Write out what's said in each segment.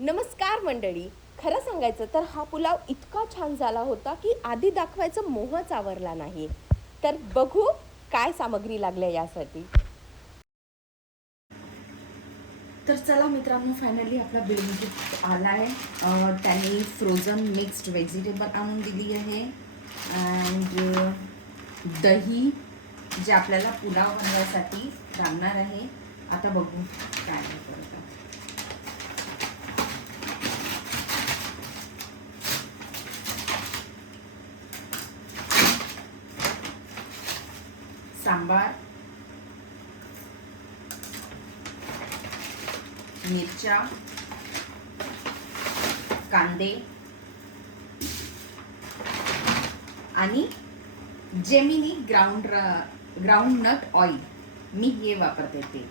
नमस्कार मंडळी. खरं सांगायचं तर हा पुलाव इतका छान झाला होता की आधी दाखवायचा मोहच आवरला नाही. तर बघू काय सामग्री लागल्या यासाठी. तर चला मित्रांनो, फायनली आपला बिल आला आहे. त्यांनी फ्रोझन मिक्स्ड व्हेजिटेबल आणून दिली आहे अँड दही जे आपल्याला पुलाव बनवायसाठी लागणार आहे. आता बघू काय आहे परत. सांबार, मिरच्या, कांदे आणि जेमिनी ग्राउंड नट ऑइल, मी हे वापरते ते.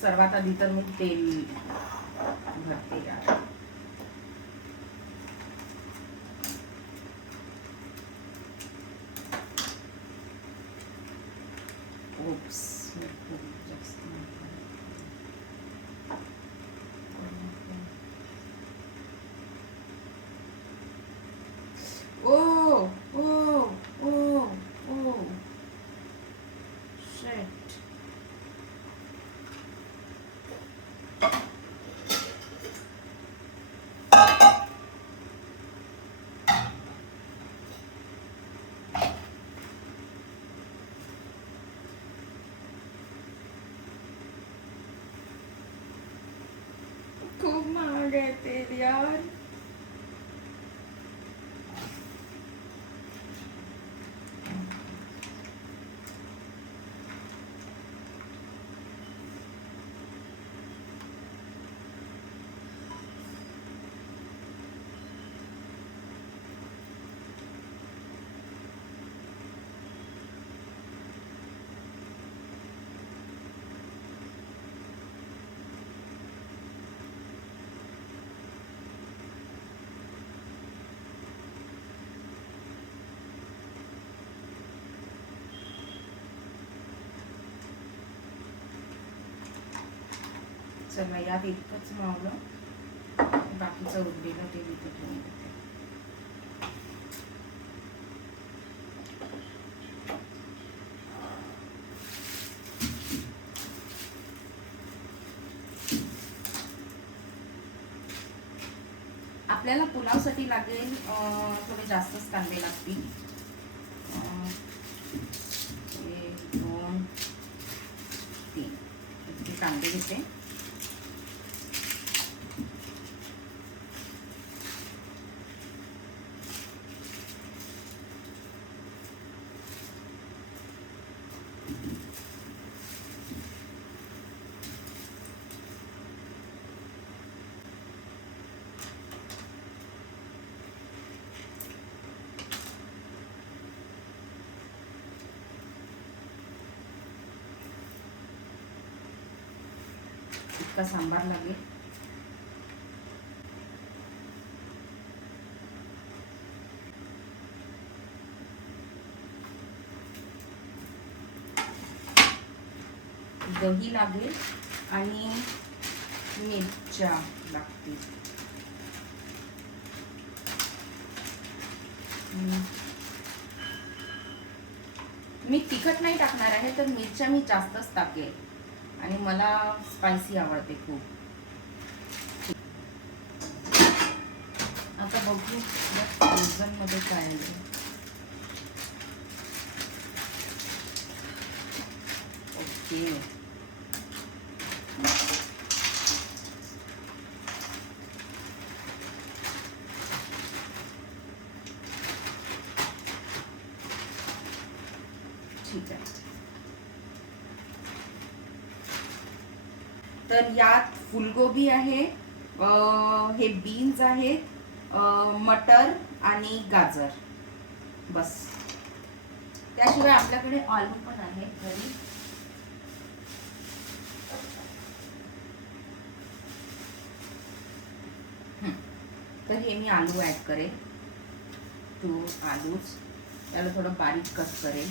सर्वात आधी तर मी तेल भरते यार. ओप्स, ओ ओ ओ ओ शिट. खूप महाग आहे तेल यार. चला, यात इतकंच मावलं, बाकीचं उरलेलं ते विकत घेऊन येते. आपल्याला पुलावसाठी लागेल थोडे जास्तच कांदे लागतील. 1 2 3 इतके कांदे घेते. इतका सांबार लागेल. दही लागेल आणि मिरच्या लागतील. मी तिखट नाही टाकणार आहे, तर मिरच्या मी जास्तच टाकेल आणि मला स्पायसी आवडते खूप. आता बघू फ्रोझनमध्ये काय आहे. ओके, ठीक आहे. तर यात फुलगोबी आहे, हे बीन्स आहेत, मटर आणि गाजर, बस. त्याशिवाय आपल्याकडे आलू पण आहे घरी. तर हे मी आलू ॲड करेन, 2 आलूच. त्याला थोडं बारीक कट करेल.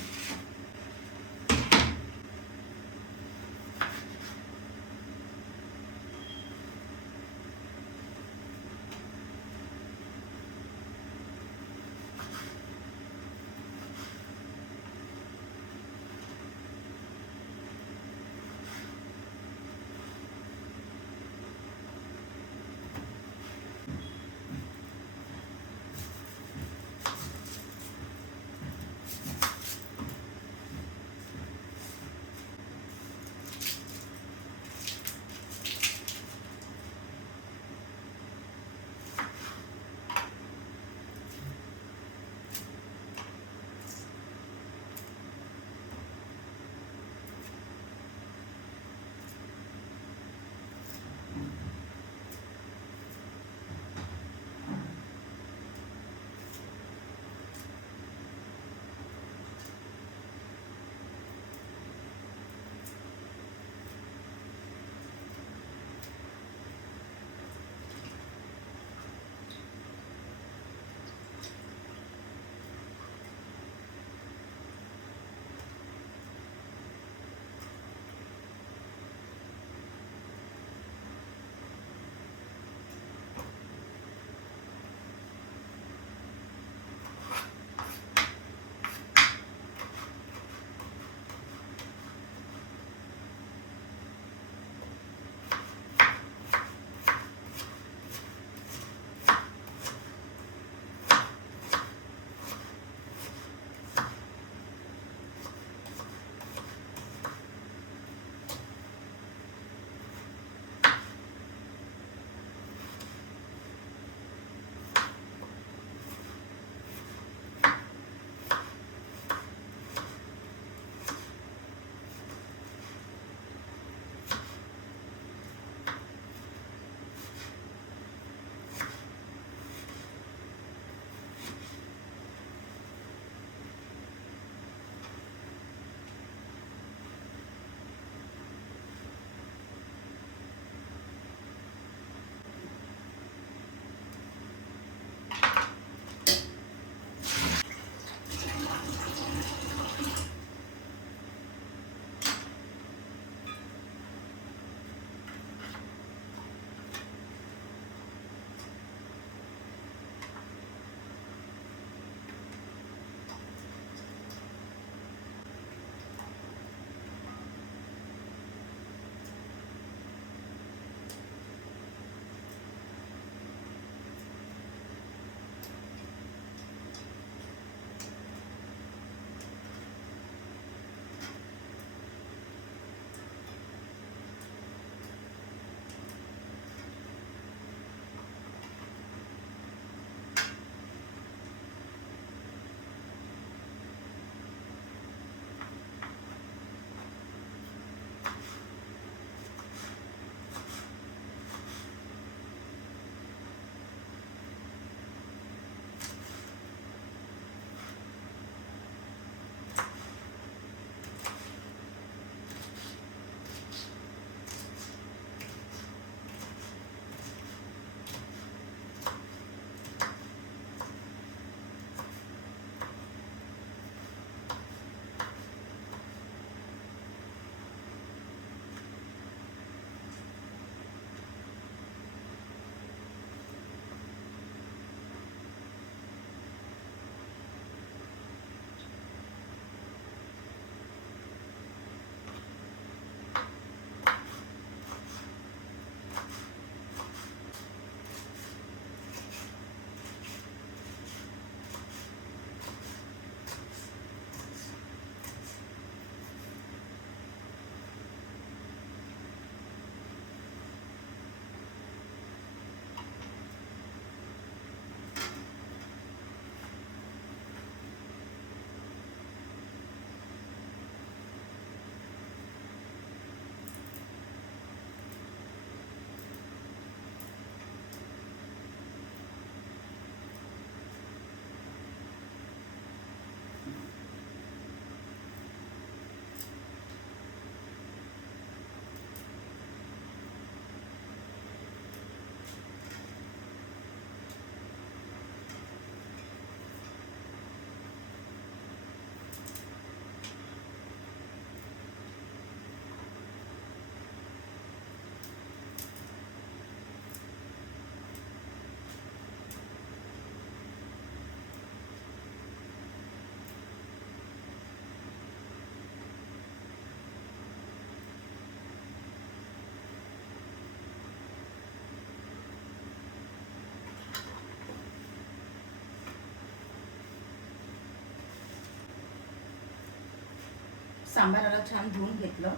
सांबाराला छान धुवून घेतलं.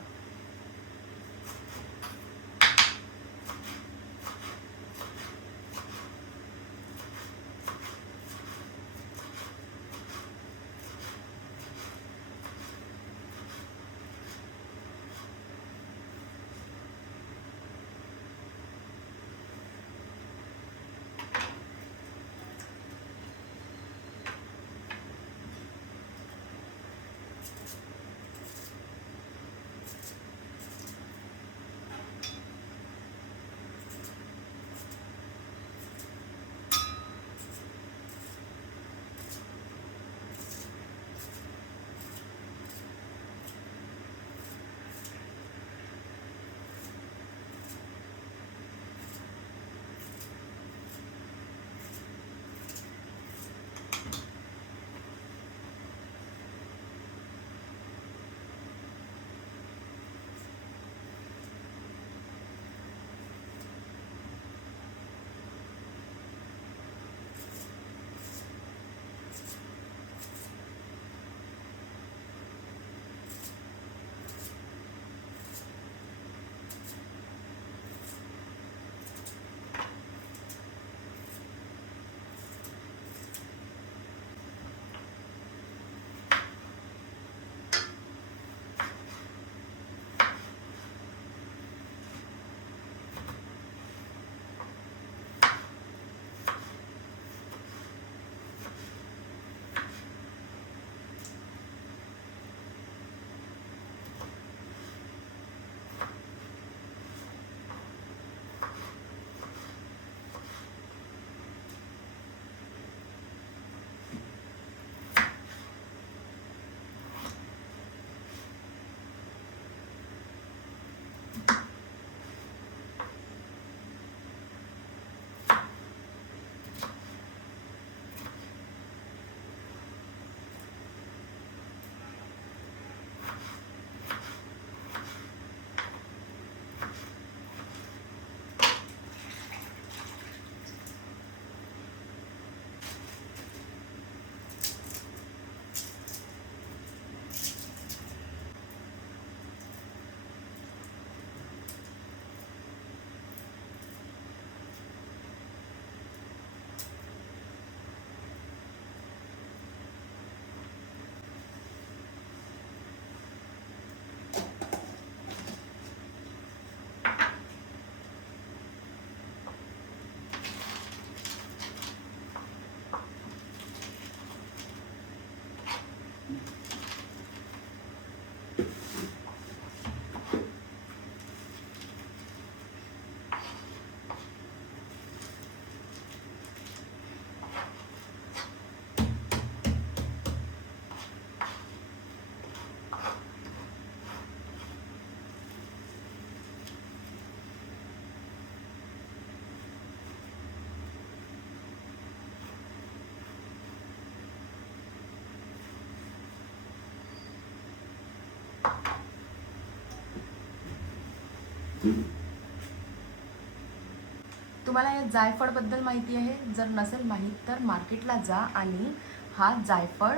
तुम्हाला या जायफळबद्दल माहिती आहे? जर नसेल माहीत तर मार्केटला जा आणि हा जायफळ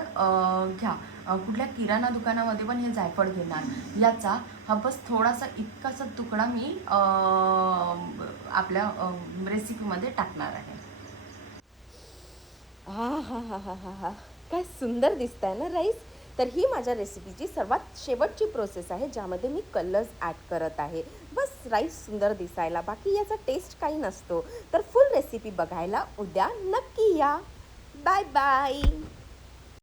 घ्या. कुठल्या किराणा दुकानामध्ये पण हे जायफळ घेणार. याचा हा बस थोडासा इतकासा तुकडा मी आपल्या रेसिपीमध्ये टाकणार आहे. हा हा हा हा हा हा, काय सुंदर दिसतंय ना राईस. तर ही माझ्या रेसिपीची सर्वात शेवटची प्रोसेस आहे ज्यामध्ये मी कलर्स ॲड करत आहे. बस राईस सुंदर दिसायला, बाकी याचा टेस्ट काही नसतो. तर फुल रेसिपी बघायला उद्या नक्की या. Bye bye.